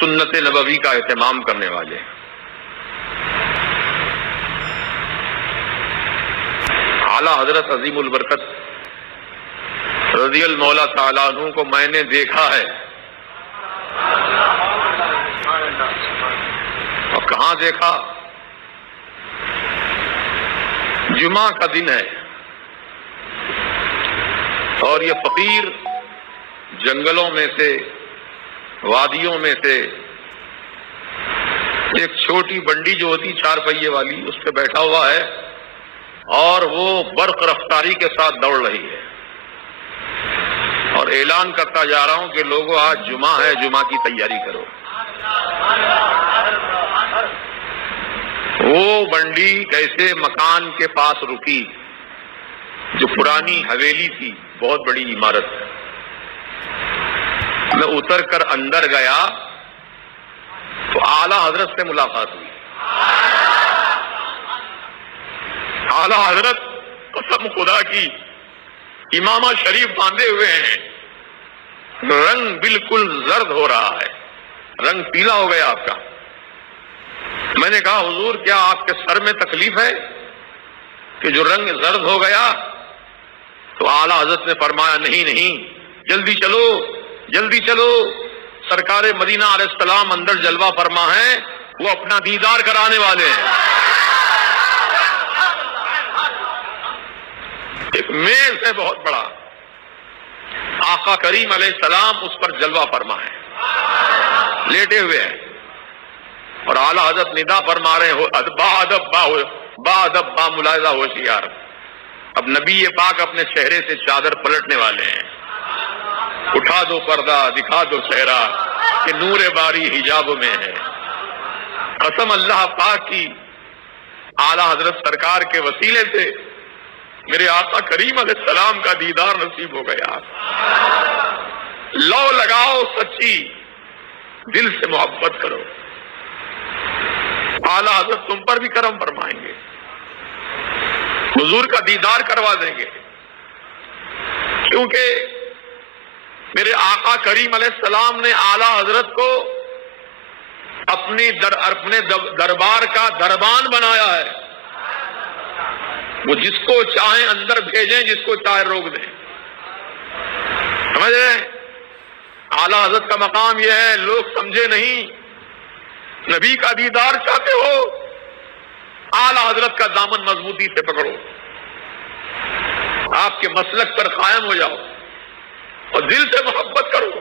سنت نبوی کا اہتمام کرنے والے. اعلیٰ حضرت عظیم البرکت رضی المولا تعالیٰ عنہ کو میں نے دیکھا ہے. اور کہاں دیکھا؟ جمعہ کا دن ہے اور یہ فقیر جنگلوں میں سے، وادیوں میں سے ایک چھوٹی بنڈی جو ہوتی 4 پہیے والی، اس پہ بیٹھا ہوا ہے اور وہ برق رفتاری کے ساتھ دوڑ رہی ہے اور اعلان کرتا جا رہا ہوں کہ لوگوں آج جمعہ ہے، جمعہ کی تیاری کرو. وہ بنڈی ایسے مکان کے پاس رکی جو پرانی حویلی تھی، بہت بڑی عمارت. میں اتر کر اندر گیا تو اعلیٰ حضرت سے ملاقات ہوئی. اعلیٰ حضرت قسم خدا کی امامہ شریف باندھے ہوئے ہیں، رنگ بالکل زرد ہو رہا ہے، رنگ پیلا ہو گیا آپ کا. میں نے کہا حضور کیا آپ کے سر میں تکلیف ہے کہ جو رنگ زرد ہو گیا؟ تو اعلیٰ حضرت نے فرمایا نہیں نہیں، جلدی چلو جلدی چلو، سرکار مدینہ علیہ السلام اندر جلوہ فرما ہیں، وہ اپنا دیدار کرانے والے ہیں. ایک میز ہے بہت بڑا، آقا کریم علیہ السلام اس پر جلوہ فرما ہے، لیٹے ہوئے ہیں اور اعلیٰ حضرت ندا فرما رہے ہیں با ادب با ملاحظہ ہوشیار. اب نبی پاک اپنے چہرے سے چادر پلٹنے والے ہیں. اٹھا دو پردہ، دکھا دو چہرہ کہ نور باری حجاب میں ہے. قسم اللہ پاک کی، اعلیٰ حضرت سرکار کے وسیلے سے میرے آقا کریم علیہ السلام کا دیدار نصیب ہو گیا. لو لگاؤ سچی، دل سے محبت کرو، اعلیٰ حضرت تم پر بھی کرم فرمائیں گے، حضور کا دیدار کروا دیں گے. کیونکہ میرے آقا کریم علیہ السلام نے اعلیٰ حضرت کو اپنے دربار کا دربان بنایا ہے. وہ جس کو چاہیں اندر بھیجیں، جس کو چاہے روک دیں. سمجھ رہے ہیں؟ اعلیٰ حضرت کا مقام یہ ہے، لوگ سمجھے نہیں. نبی کا دیدار چاہتے ہو، اعلیٰ حضرت کا دامن مضبوطی سے پکڑو، آپ کے مسلک پر قائم ہو جاؤ اور دل سے محبت کرو.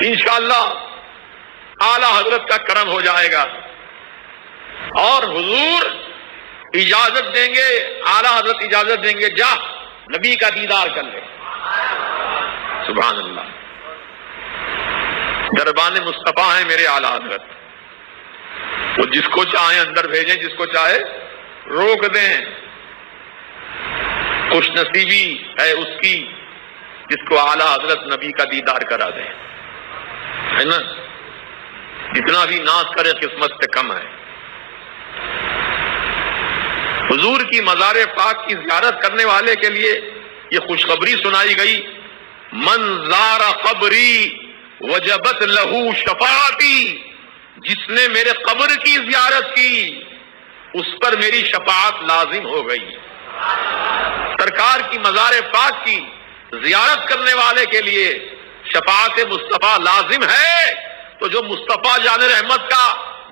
انشاءاللہ اعلیٰ حضرت کا کرم ہو جائے گا اور حضور اجازت دیں گے، اعلیٰ حضرت اجازت دیں گے، جا نبی کا دیدار کر لے. سبحان اللہ. دربان مصطفیٰ ہیں میرے اعلیٰ حضرت، وہ جس کو چاہیں اندر بھیجیں، جس کو چاہے روک دیں. خوش نصیبی ہے اس کی جس کو اعلیٰ حضرت نبی کا دیدار کرا دیں، ہے نا؟ جتنا بھی ناز کرے قسمت سے کم ہے. حضور کی مزار پاک کی زیارت کرنے والے کے لیے یہ خوشخبری سنائی گئی، من زار قبری وجبت لہو شفاعتی، جس نے میرے قبر کی زیارت کی اس پر میری شفاعت لازم ہو گئی. سرکار کی مزار پاک کی زیارت کرنے والے کے لیے شفاعت مصطفیٰ لازم ہے. تو جو مصطفیٰ جان رحمت کا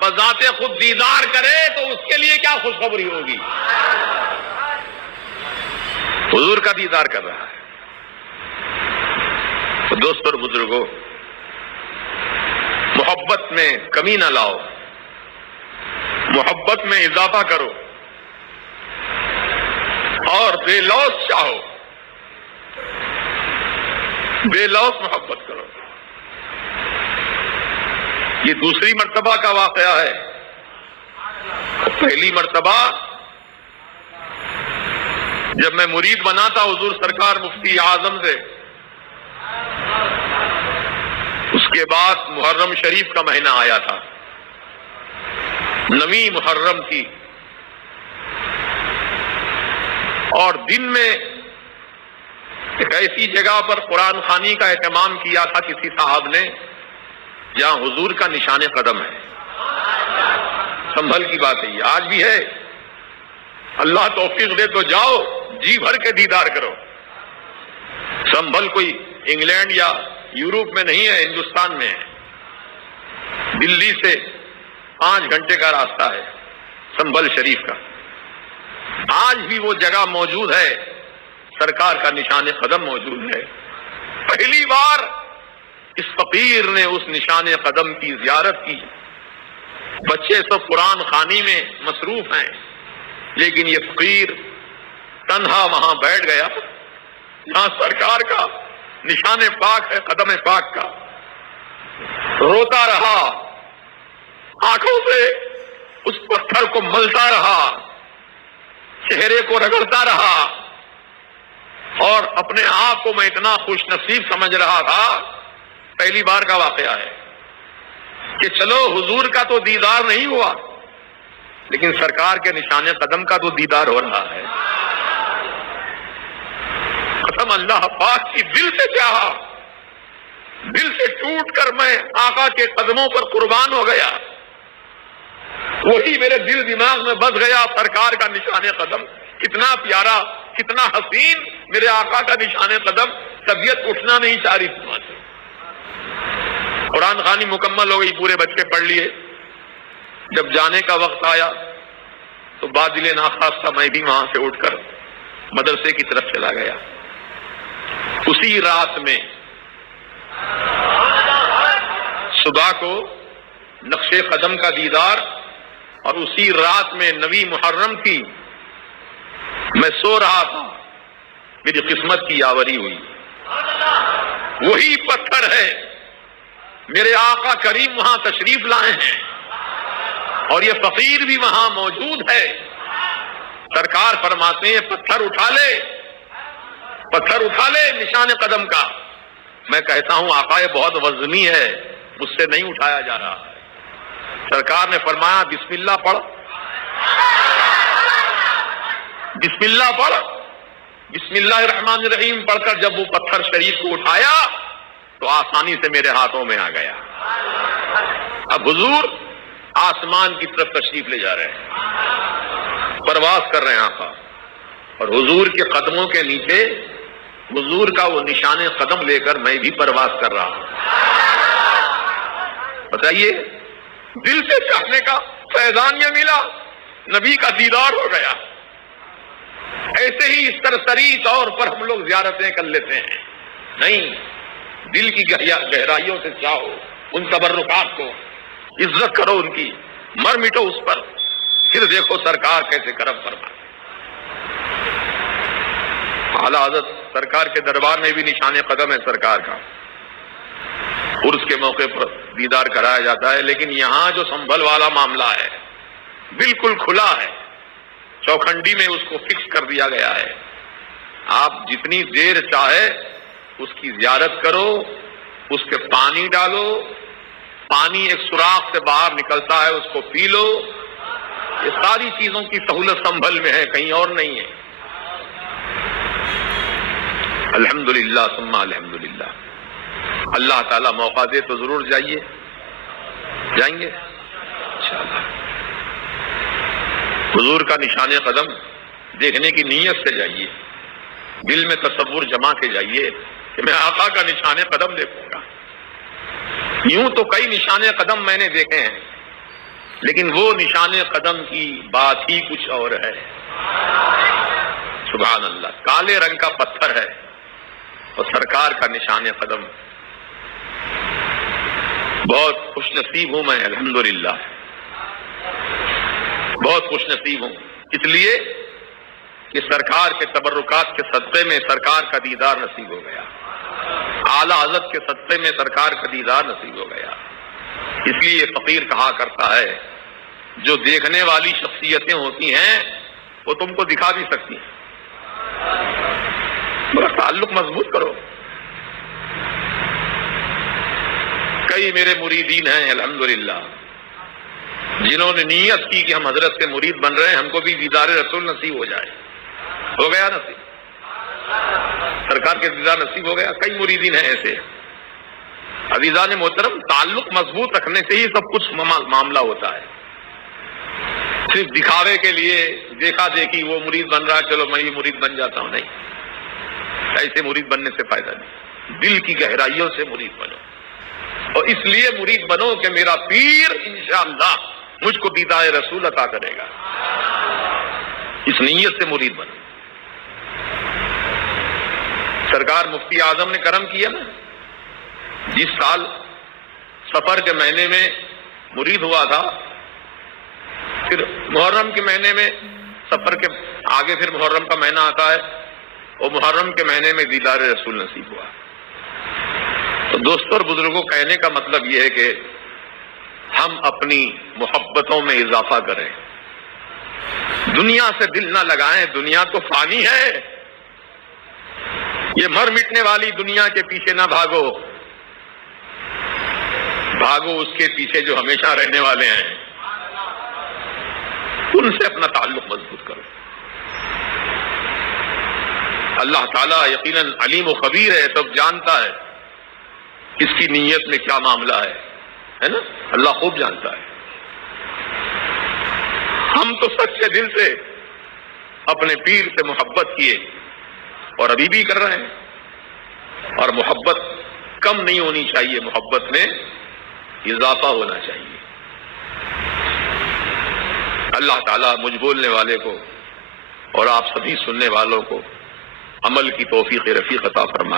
بذات خود دیدار کرے تو اس کے لیے کیا خوشخبری ہوگی. حضور کا دیدار کر رہا ہے. تو دوستو اور بزرگوں، محبت میں کمی نہ لاؤ، محبت میں اضافہ کرو اور بے لوث چاہو، بے لوث محبت کرو. یہ دوسری مرتبہ کا واقعہ ہے. پہلی مرتبہ جب میں مرید بنا تھا حضور سرکار مفتی اعظم سے، اس کے بعد محرم شریف کا مہینہ آیا تھا، 9 محرم کی، اور دن میں ایک ایسی جگہ پر قرآن خوانی کا اہتمام کیا تھا کسی صاحب نے جہاں حضور کا نشان قدم ہے. سنبھل کی بات ہے، یہ آج بھی ہے. اللہ توفیق دے تو جاؤ، جی بھر کے دیدار کرو. سنبھل کوئی انگلینڈ یا یورپ میں نہیں ہے، ہندوستان میں ہے. دلی سے 5 گھنٹے کا راستہ ہے سنبھل شریف کا. آج بھی وہ جگہ موجود ہے، سرکار کا نشان قدم موجود ہے. پہلی بار اس فقیر نے اس نشان قدم کی زیارت کی. بچے سب قرآن خوانی میں مصروف ہیں، لیکن یہ فقیر تنہا وہاں بیٹھ گیا جہاں سرکار کا نشان پاک ہے، قدم پاک کا. روتا رہا، آنکھوں سے اس پتھر کو ملتا رہا، چہرے کو رگڑتا رہا، اور اپنے آپ کو میں اتنا خوش نصیب سمجھ رہا تھا. پہلی بار کا واقعہ ہے کہ چلو حضور کا تو دیدار نہیں ہوا، لیکن سرکار کے نشان قدم کا تو دیدار ہو رہا ہے. قسم اللہ پاک کی، دل سے چاہا، دل سے ٹوٹ کر میں آقا کے قدموں پر قربان ہو گیا. وہی میرے دل دماغ میں بس گیا، سرکار کا نشان قدم کتنا پیارا، کتنا حسین. میرے آقا کا نشان قدم، طبیعت اٹھنا نہیں چاہ رہی تھی. قرآن خوانی مکمل ہو گئی، پورے بچے پڑھ لیے. جب جانے کا وقت آیا تو بادل ناخواستہ میں بھی وہاں سے اٹھ کر مدرسے کی طرف چلا گیا. اسی رات میں صبح کو نقش قدم کا دیدار، اور اسی رات میں نویں محرم کی. میں سو رہا تھا، میری قسمت کی یاوری ہوئی. وہی پتھر ہے، میرے آقا کریم وہاں تشریف لائے ہیں، اور یہ فقیر بھی وہاں موجود ہے. سرکار فرماتے ہیں پتھر اٹھا لے، پتھر اٹھا لے نشان قدم کا. میں کہتا ہوں آقا یہ بہت وزنی ہے، مجھ سے نہیں اٹھایا جا رہا ہے. سرکار نے فرمایا بسم اللہ پڑھ، بسم اللہ پڑھ. بسم اللہ الرحمن الرحیم پڑھ کر جب وہ پتھر شریف کو اٹھایا تو آسانی سے میرے ہاتھوں میں آ گیا. اب حضور آسمان کی طرف تشریف لے جا رہے ہیں، پرواز کر رہے ہیں آقا، اور حضور کے قدموں کے نیچے حضور کا وہ نشان قدم لے کر میں بھی پرواز کر رہا ہوں. بتائیے، دل سے چاہنے کا فیضان یہ ملا، نبی کا دیدار ہو گیا. ایسے ہی اس سرسری طور پر ہم لوگ زیارتیں کر لیتے ہیں. نہیں، دل کی گہرائیوں سے چاہو ان تبرکات کو، عزت کرو ان کی، مر مٹو اس پر، پھر دیکھو سرکار کیسے کرم فرماتے. اعلیٰ حضرت سرکار کے دربار میں بھی نشان قدم ہے سرکار کا. عرس کے موقع پر دیدار کرایا جاتا ہے، لیکن یہاں جو سنبھل والا معاملہ ہے بالکل کھلا ہے. چوکھنڈی میں اس کو فکس کر دیا گیا ہے. آپ جتنی دیر چاہے اس کی زیارت کرو، اس کے پانی ڈالو، پانی ایک سوراخ سے باہر نکلتا ہے اس کو پی لو. یہ ساری چیزوں کی سہولت سنبھل میں ہے، کہیں اور نہیں ہے. الحمدللہ ثم الحمدللہ. اللہ تعالیٰ موقع دے تو ضرور جائیے، جائیں گے انشاءاللہ. حضور کا نشان قدم دیکھنے کی نیت سے جائیے، دل میں تصور جما کے جائیے کہ میں آقا کا نشان قدم دیکھوں گا. یوں تو کئی نشان قدم میں نے دیکھے ہیں، لیکن وہ نشان قدم کی بات ہی کچھ اور ہے. سبحان اللہ. کالے رنگ کا پتھر ہے اور سرکار کا نشان قدم. بہت خوش نصیب ہوں میں، الحمدللہ بہت خوش نصیب ہوں، اس لیے کہ سرکار کے تبرکات کے صدقے میں سرکار کا دیدار نصیب ہو گیا. اعلیٰ حضرت کے صدقے میں سرکار کا دیدار نصیب ہو گیا. اس لیے یہ فقیر کہا کرتا ہے جو دیکھنے والی شخصیتیں ہوتی ہیں وہ تم کو دکھا بھی سکتی ہیں، میرا تعلق مضبوط کرو. کئی میرے مریدین ہیں الحمدللہ جنہوں نے نیت کی کہ ہم حضرت کے مرید بن رہے ہیں، ہم کو بھی دیدار رسول نصیب ہو جائے. ہو گیا نصیب، سرکار کے دیدار نصیب ہو گیا. کئی مریدین ہیں ایسے. عزیزان محترم، تعلق مضبوط رکھنے سے ہی سب کچھ معاملہ ہوتا ہے. صرف دکھاوے کے لیے دیکھا دیکھی وہ مرید بن رہا ہے چلو میں بھی مرید بن جاتا ہوں، نہیں، ایسے مرید بننے سے فائدہ نہیں. دل کی گہرائیوں سے مرید بنو، اور اس لیے مرید بنو کہ میرا پیر انشاءاللہ مجھ کو دیدار رسول عطا کرے گا. اس نیت سے مرید بنو. سرکار مفتی اعظم نے کرم کیا نا، جس سال سفر کے مہینے میں مرید ہوا تھا، پھر محرم کے مہینے میں، سفر کے آگے پھر محرم کا مہینہ آتا ہے، اور محرم کے مہینے میں دیدار رسول نصیب ہوا. تو دوستوں اور بزرگوں، کہنے کا مطلب یہ ہے کہ ہم اپنی محبتوں میں اضافہ کریں، دنیا سے دل نہ لگائیں. دنیا تو فانی ہے، یہ مر مٹنے والی دنیا کے پیچھے نہ بھاگو، بھاگو اس کے پیچھے جو ہمیشہ رہنے والے ہیں، ان سے اپنا تعلق مضبوط کرو. اللہ تعالیٰ یقیناً علیم و خبیر ہے، سب جانتا ہے اس کی نیت میں کیا معاملہ ہے نا، اللہ خوب جانتا ہے. ہم تو سچے دل سے اپنے پیر سے محبت کیے اور ابھی بھی کر رہے ہیں، اور محبت کم نہیں ہونی چاہیے، محبت میں اضافہ ہونا چاہیے. اللہ تعالیٰ مجھ بولنے والے کو اور آپ سبھی سننے والوں کو عمل کی توفیق رفیق عطا فرمائے.